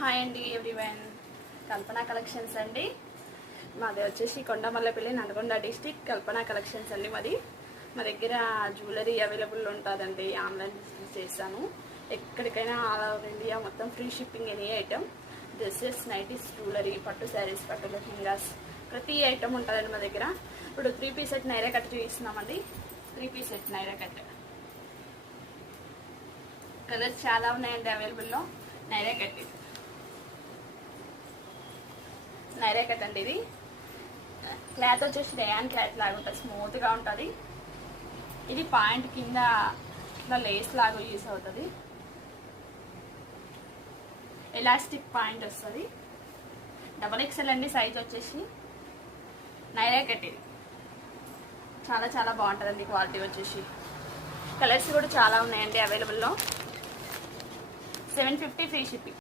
Hi అండి everyone, కల్పన collections అండి. మాది వచ్చేసి కొండమల్లపల్లి, నల్గొండ డిస్టిక్. కల్పన కలెక్షన్స్ అండి మాది. మా దగ్గర జ్యువెలరీ అవైలబుల్ ఉంటుందండి. ఆన్లైన్ బిజినెస్ చేస్తాను. ఎక్కడికైనా ఆల్ ఓవర్ ఇండియా మొత్తం free shipping. Any item, dresses, nighties, jewellery, పట్టు శారీస్, పట్టు లెహంగాస్, ప్రతి ఐటమ్ ఉంటుందండి మా దగ్గర. ఇప్పుడు 3 పీస్ సెట్ నైరా కట్ చూపిస్తున్నామండి. 3 piece set Naira cut colours చాలా ఉన్నాయండి అవైలబుల్లో. నైరా కట్ నైరా కట్ అండి. ఇది క్లాత్ వచ్చేసి రేయాన్ క్లాత్ లాగా ఉంటుంది, స్మూత్గా ఉంటుంది. ఇది పాయింట్ కింద ఇట్లా లేస్ లాగా యూస్ అవుతుంది. ఎలాస్టిక్ పాయింట్ వస్తుంది. XXL అండి సైజ్ వచ్చేసి. నైరా కట్ ఇది చాలా చాలా బాగుంటుందండి. క్వాలిటీ వచ్చేసి కలర్స్ కూడా చాలా ఉన్నాయండి అవైలబుల్లో. 750 ఫ్రీ షిప్పింగ్.